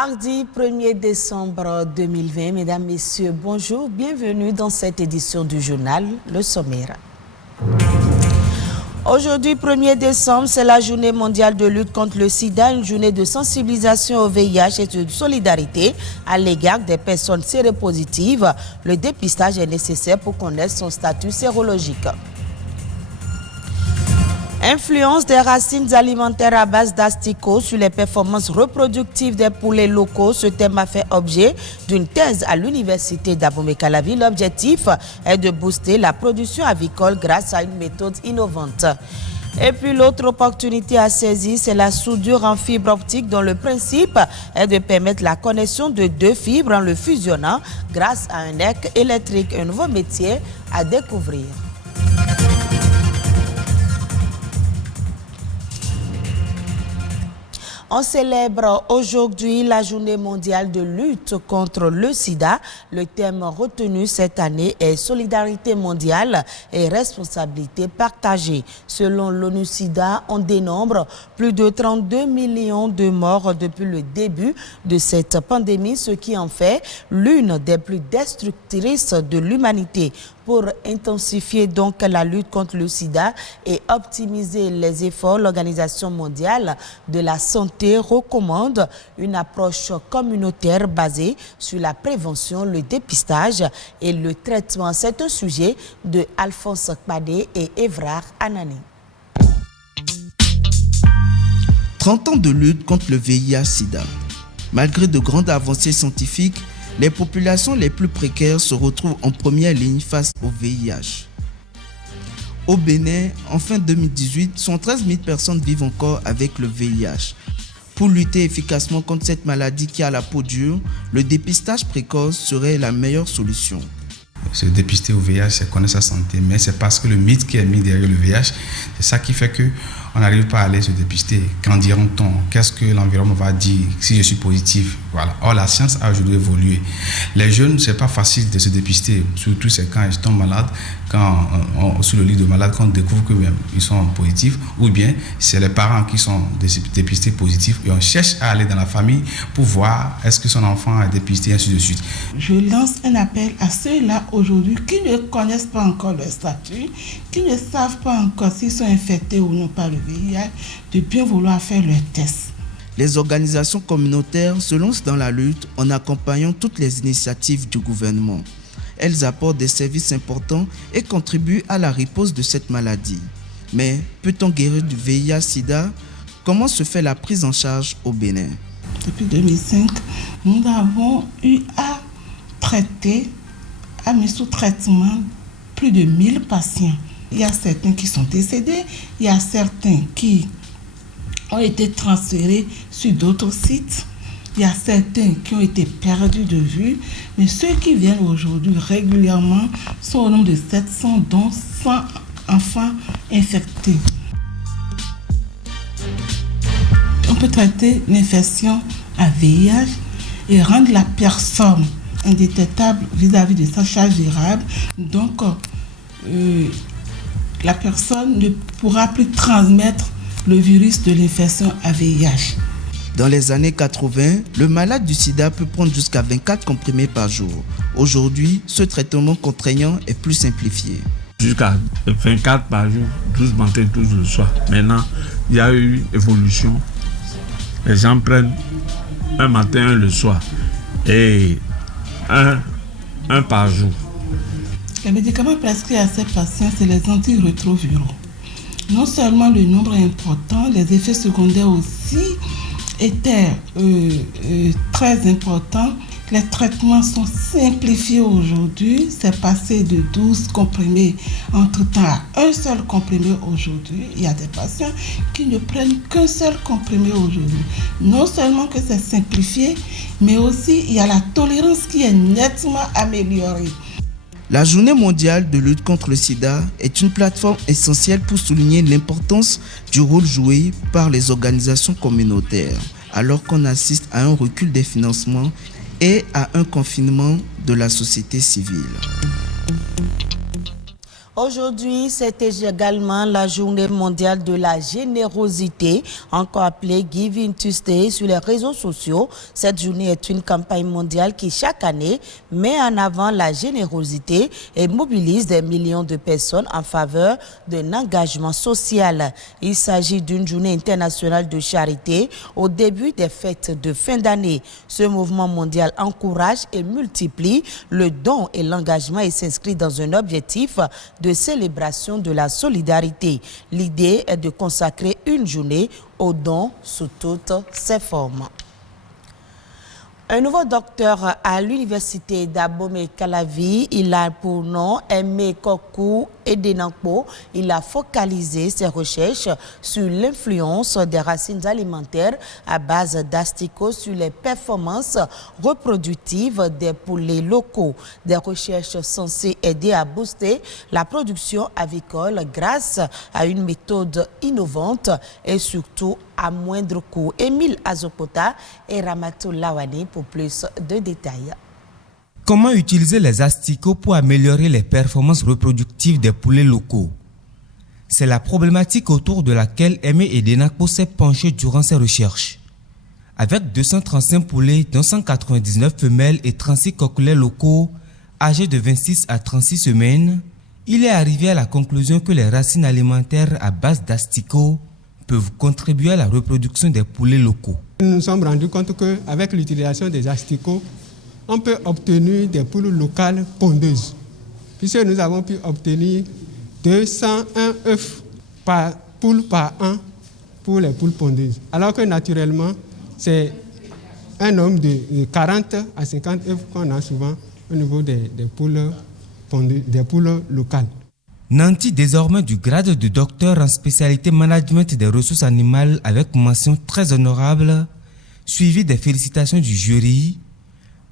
Mardi 1er décembre 2020, mesdames, messieurs, bonjour, bienvenue dans cette édition du journal Le Sommaire. Aujourd'hui, 1er décembre, c'est la journée mondiale de lutte contre le sida, une journée de sensibilisation au VIH et de solidarité à l'égard des personnes séropositives. Le dépistage est nécessaire pour connaître son statut sérologique. Influence des racines alimentaires à base d'asticots sur les performances reproductives des poulets locaux. Ce thème a fait objet d'une thèse à l'université d'Abomey-Calavi. L'objectif est de booster la production avicole grâce à une méthode innovante. Et puis l'autre opportunité à saisir, c'est la soudure en fibre optique dont le principe est de permettre la connexion de deux fibres en le fusionnant grâce à un arc électrique. Un nouveau métier à découvrir. On célèbre aujourd'hui la journée mondiale de lutte contre le sida. Le thème retenu cette année est solidarité mondiale et responsabilité partagée. Selon l'ONU-SIDA, on dénombre plus de 32 millions de morts depuis le début de cette pandémie, ce qui en fait l'une des plus destructrices de l'humanité. Pour intensifier donc la lutte contre le sida et optimiser les efforts, l'Organisation mondiale de la santé recommande une approche communautaire basée sur la prévention, le dépistage et le traitement. C'est un sujet de Alphonse Kpadé et Évrard Anani. 30 ans de lutte contre le VIH-Sida. Malgré de grandes avancées scientifiques, les populations les plus précaires se retrouvent en première ligne face au VIH. Au Bénin, en fin 2018, 113 000 personnes vivent encore avec le VIH. Pour lutter efficacement contre cette maladie qui a la peau dure, le dépistage précoce serait la meilleure solution. Se dépister au VIH, c'est connaître sa santé, mais c'est parce que le mythe qui est mis derrière le VIH, c'est ça qui fait qu'on n'arrive pas à aller se dépister. Qu'en diront-on? Qu'est-ce que l'environnement va dire si je suis positif? Voilà. Or, la science a aujourd'hui évolué. Les jeunes, c'est pas facile de se dépister, surtout c'est quand ils tombent malades, quand sur le lit de malade, quand on découvre qu'ils sont positifs, ou bien c'est les parents qui sont dépistés positifs et on cherche à aller dans la famille pour voir est-ce que son enfant est dépisté, et ainsi de suite. Je lance un appel à ceux-là aujourd'hui qui ne connaissent pas encore leur statut, qui ne savent pas encore s'ils sont infectés ou non par le VIH, de bien vouloir faire leur test. Les organisations communautaires se lancent dans la lutte en accompagnant toutes les initiatives du gouvernement. Elles apportent des services importants et contribuent à la riposte de cette maladie. Mais peut-on guérir du VIH-Sida? Comment se fait la prise en charge au Bénin? Depuis 2005, nous avons eu à traiter, à mettre sous traitement plus de 1000 patients. Il y a certains qui sont décédés, il y a certains qui ont été transférés sur d'autres sites. Il y a certains qui ont été perdus de vue, mais ceux qui viennent aujourd'hui régulièrement sont au nombre de 700, dont 100 enfants infectés. On peut traiter l'infection à VIH et rendre la personne indétectable vis-à-vis de sa charge virale. Donc, la personne ne pourra plus transmettre le virus de l'infection à VIH. Dans les années 80, le malade du sida peut prendre jusqu'à 24 comprimés par jour. Aujourd'hui, ce traitement contraignant est plus simplifié. Jusqu'à 24 par jour, 12 matins, 12 le soir. Maintenant, il y a eu évolution. Les gens prennent un matin, un le soir. Et un par jour. Les médicaments prescrits à ces patients, c'est les antirétroviraux. Non seulement le nombre est important, les effets secondaires aussi étaient très importants. Les traitements sont simplifiés aujourd'hui. C'est passé de 12 comprimés entre-temps à un seul comprimé aujourd'hui. Il y a des patients qui ne prennent qu'un seul comprimé aujourd'hui. Non seulement que c'est simplifié, mais aussi il y a la tolérance qui est nettement améliorée. La Journée mondiale de lutte contre le sida est une plateforme essentielle pour souligner l'importance du rôle joué par les organisations communautaires, alors qu'on assiste à un recul des financements et à un confinement de la société civile. Aujourd'hui, c'était également la journée mondiale de la générosité, encore appelée Giving Tuesday sur les réseaux sociaux. Cette journée est une campagne mondiale qui, chaque année, met en avant la générosité et mobilise des millions de personnes en faveur d'un engagement social. Il s'agit d'une journée internationale de charité au début des fêtes de fin d'année. Ce mouvement mondial encourage et multiplie le don et l'engagement et s'inscrit dans un objectif de célébration de la solidarité. L'idée est de consacrer une journée aux dons sous toutes ses formes. Un nouveau docteur à l'université d'Abomey-Calavi, il a pour nom Aimé Kokou Edenakpo. Il a focalisé ses recherches sur l'influence des racines alimentaires à base d'asticots sur les performances reproductives des poulets locaux. Des recherches censées aider à booster la production avicole grâce à une méthode innovante et surtout à moindre coût. Émile Azopota et Ramato Lawani pour plus de détails. Comment utiliser les asticots pour améliorer les performances reproductives des poulets locaux? C'est la problématique autour de laquelle Aimé Edenakpo s'est penché durant ses recherches. Avec 235 poulets, dont 199 femelles et 36 coquelets locaux, âgés de 26 à 36 semaines, il est arrivé à la conclusion que les racines alimentaires à base d'asticots peuvent contribuer à la reproduction des poulets locaux. Nous nous sommes rendus compte qu'avec l'utilisation des asticots, on peut obtenir des poules locales pondeuses, puisque nous avons pu obtenir 201 œufs par poule par an pour les poules pondeuses. Alors que naturellement, c'est un nombre de 40 à 50 œufs qu'on a souvent au niveau des poules pondeuses, des poules locales. Nanti désormais du grade de docteur en spécialité management des ressources animales avec mention très honorable, suivi des félicitations du jury.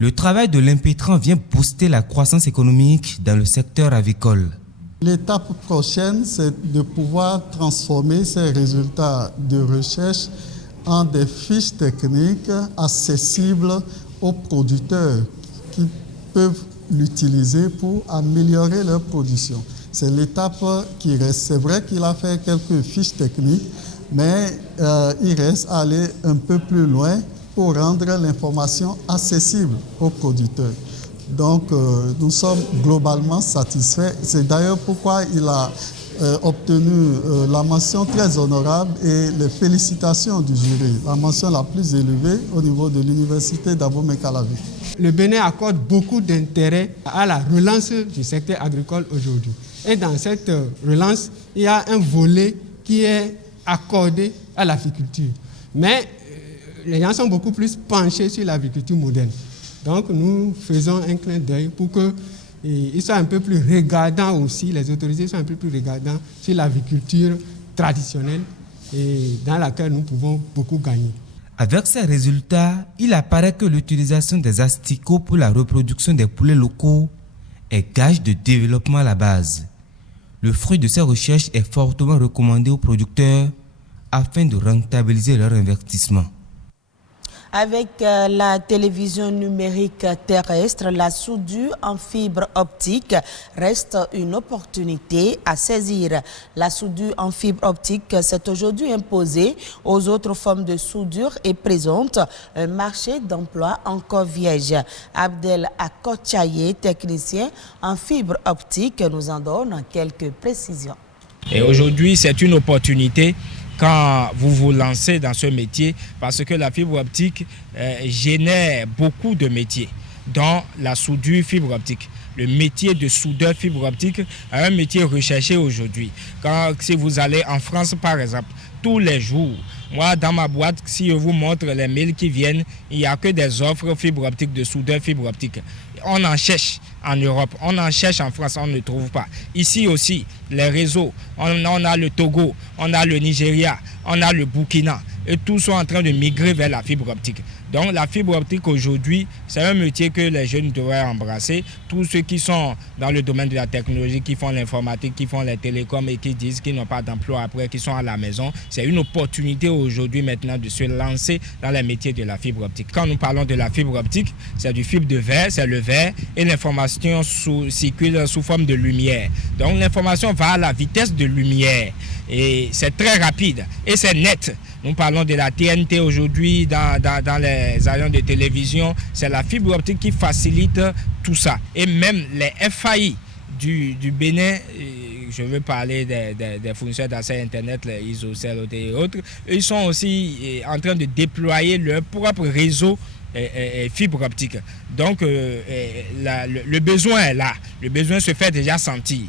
Le travail de l'impétrant vient booster la croissance économique dans le secteur avicole. L'étape prochaine, c'est de pouvoir transformer ces résultats de recherche en des fiches techniques accessibles aux producteurs qui peuvent l'utiliser pour améliorer leur production. C'est l'étape qui reste. C'est vrai qu'il a fait quelques fiches techniques, mais il reste à aller un peu plus loin pour rendre l'information accessible aux producteurs. Donc, nous sommes globalement satisfaits. C'est d'ailleurs pourquoi il a obtenu la mention très honorable et les félicitations du jury, la mention la plus élevée au niveau de l'université d'Abomey-Calavi. Le Bénin accorde beaucoup d'intérêt à la relance du secteur agricole aujourd'hui. Et dans cette relance, il y a un volet qui est accordé à l'agriculture. Mais les gens sont beaucoup plus penchés sur l'agriculture moderne. Donc nous faisons un clin d'œil pour qu'ils soient un peu plus regardants aussi, les autorités soient un peu plus regardants sur l'agriculture traditionnelle et dans laquelle nous pouvons beaucoup gagner. Avec ces résultats, il apparaît que l'utilisation des asticots pour la reproduction des poulets locaux est gage de développement à la base. Le fruit de ces recherches est fortement recommandé aux producteurs afin de rentabiliser leur investissement. Avec la télévision numérique terrestre, la soudure en fibre optique reste une opportunité à saisir. La soudure en fibre optique s'est aujourd'hui imposée aux autres formes de soudure et présente un marché d'emploi encore vierge. Abdel Akochaye, technicien en fibre optique, nous en donne quelques précisions. Et aujourd'hui, c'est une opportunité quand vous vous lancez dans ce métier, parce que la fibre optique génère beaucoup de métiers, dont la soudure fibre optique. Le métier de soudeur fibre optique est un métier recherché aujourd'hui. Si vous allez en France, par exemple, tous les jours, moi, dans ma boîte, si je vous montre les mails qui viennent, il n'y a que des offres fibre optique, de soudeur fibre optique. On en cherche en Europe, on en cherche en France, on ne trouve pas. Ici aussi, les réseaux, on a le Togo, on a le Nigeria, on a le Burkina, et tous sont en train de migrer vers la fibre optique. Donc la fibre optique aujourd'hui, c'est un métier que les jeunes devraient embrasser. Tous ceux qui sont dans le domaine de la technologie, qui font l'informatique, qui font les télécoms et qui disent qu'ils n'ont pas d'emploi après, qui sont à la maison, c'est une opportunité aujourd'hui maintenant de se lancer dans les métiers de la fibre optique. Quand nous parlons de la fibre optique, c'est du fibre de verre, c'est le verre et l'information circule sous forme de lumière. Donc l'information va à la vitesse de lumière et c'est très rapide et c'est net. Nous parlons de la TNT aujourd'hui dans les avions de télévision. C'est la fibre optique qui facilite tout ça. Et même les FAI du Bénin, je veux parler des fournisseurs d'accès Internet, les Isocell et autres, ils sont aussi en train de déployer leur propre réseau fibre optique. Donc le besoin est là. Le besoin se fait déjà sentir.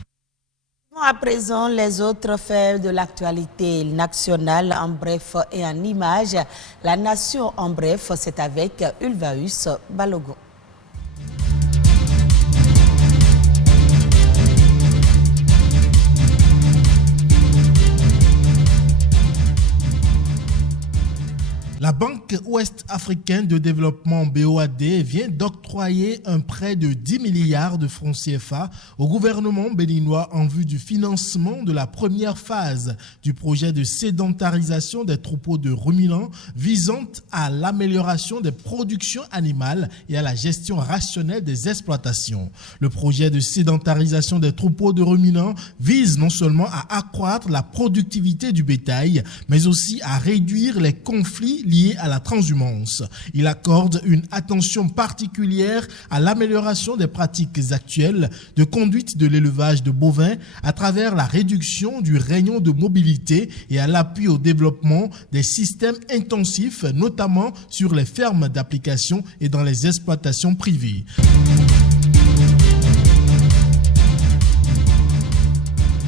À présent, les autres faits de l'actualité nationale en bref et en images. La nation en bref, c'est avec Ulvaeus Balogun. La Banque ouest-africaine de développement BOAD vient d'octroyer un prêt de 10 milliards de francs CFA au gouvernement béninois en vue du financement de la première phase du projet de sédentarisation des troupeaux de ruminants visant à l'amélioration des productions animales et à la gestion rationnelle des exploitations. Le projet de sédentarisation des troupeaux de ruminants vise non seulement à accroître la productivité du bétail, mais aussi à réduire les conflits liés à la transhumance. Il accorde une attention particulière à l'amélioration des pratiques actuelles de conduite de l'élevage de bovins à travers la réduction du rayon de mobilité et à l'appui au développement des systèmes intensifs, notamment sur les fermes d'application et dans les exploitations privées.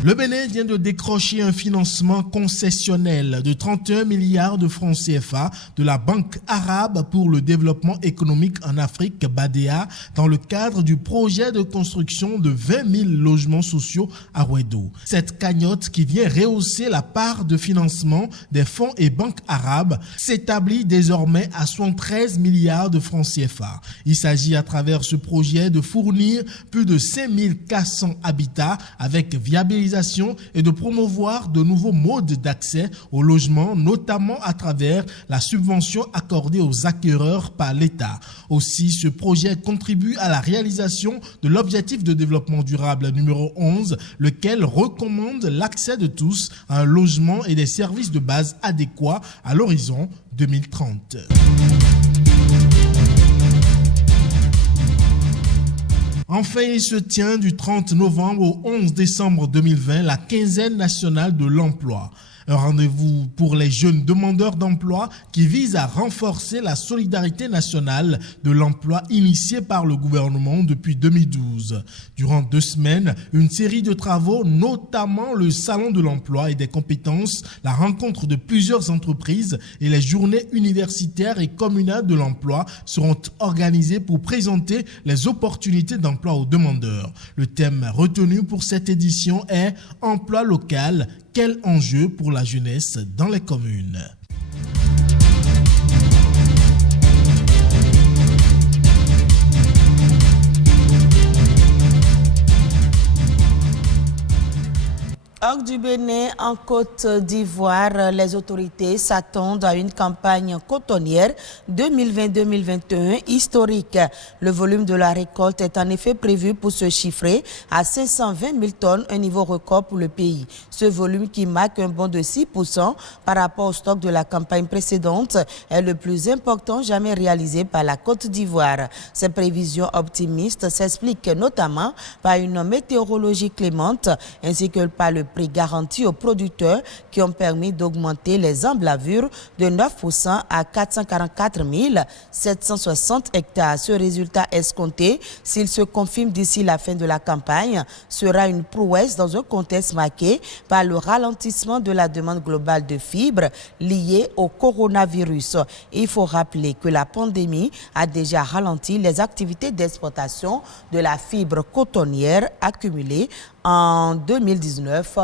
Le Bénin vient de décrocher un financement concessionnel de 31 milliards de francs CFA de la Banque arabe pour le développement économique en Afrique, BADEA, dans le cadre du projet de construction de 20 000 logements sociaux à Ouedo. Cette cagnotte, qui vient rehausser la part de financement des fonds et banques arabes, s'établit désormais à 73 milliards de francs CFA. Il s'agit à travers ce projet de fournir plus de 5 400 habitats avec viabilisation et de promouvoir de nouveaux modes d'accès au logement, notamment à travers la subvention accordée aux acquéreurs par l'État. Aussi, ce projet contribue à la réalisation de l'objectif de développement durable numéro 11, lequel recommande l'accès de tous à un logement et des services de base adéquats à l'horizon 2030. Enfin, il se tient du 30 novembre au 11 décembre 2020 la quinzaine nationale de l'emploi. Un rendez-vous pour les jeunes demandeurs d'emploi qui vise à renforcer la solidarité nationale de l'emploi initiée par le gouvernement depuis 2012. Durant 2 semaines, une série de travaux, notamment le salon de l'emploi et des compétences, la rencontre de plusieurs entreprises et les journées universitaires et communales de l'emploi seront organisées pour présenter les opportunités d'emploi aux demandeurs. Le thème retenu pour cette édition est « Emploi local ». Quel enjeu pour la jeunesse dans les communes? Hors du Bénin, en Côte d'Ivoire, les autorités s'attendent à une campagne cotonnière 2020-2021 historique. Le volume de la récolte est en effet prévu pour se chiffrer à 520 000 tonnes, un niveau record pour le pays. Ce volume, qui marque un bond de 6% par rapport au stock de la campagne précédente, est le plus important jamais réalisé par la Côte d'Ivoire. Ces prévisions optimistes s'expliquent notamment par une météorologie clémente ainsi que par le prix garanti aux producteurs qui ont permis d'augmenter les emblavures de 9% à 444 760 hectares. Ce résultat escompté, s'il se confirme d'ici la fin de la campagne, sera une prouesse dans un contexte marqué par le ralentissement de la demande globale de fibres liée au coronavirus. Il faut rappeler que la pandémie a déjà ralenti les activités d'exportation de la fibre cotonnière accumulée en 2019-2020.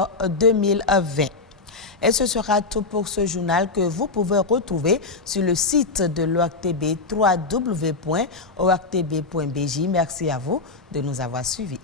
Et ce sera tout pour ce journal que vous pouvez retrouver sur le site de l'ORTB, www.ortb.bj. Merci à vous de nous avoir suivis.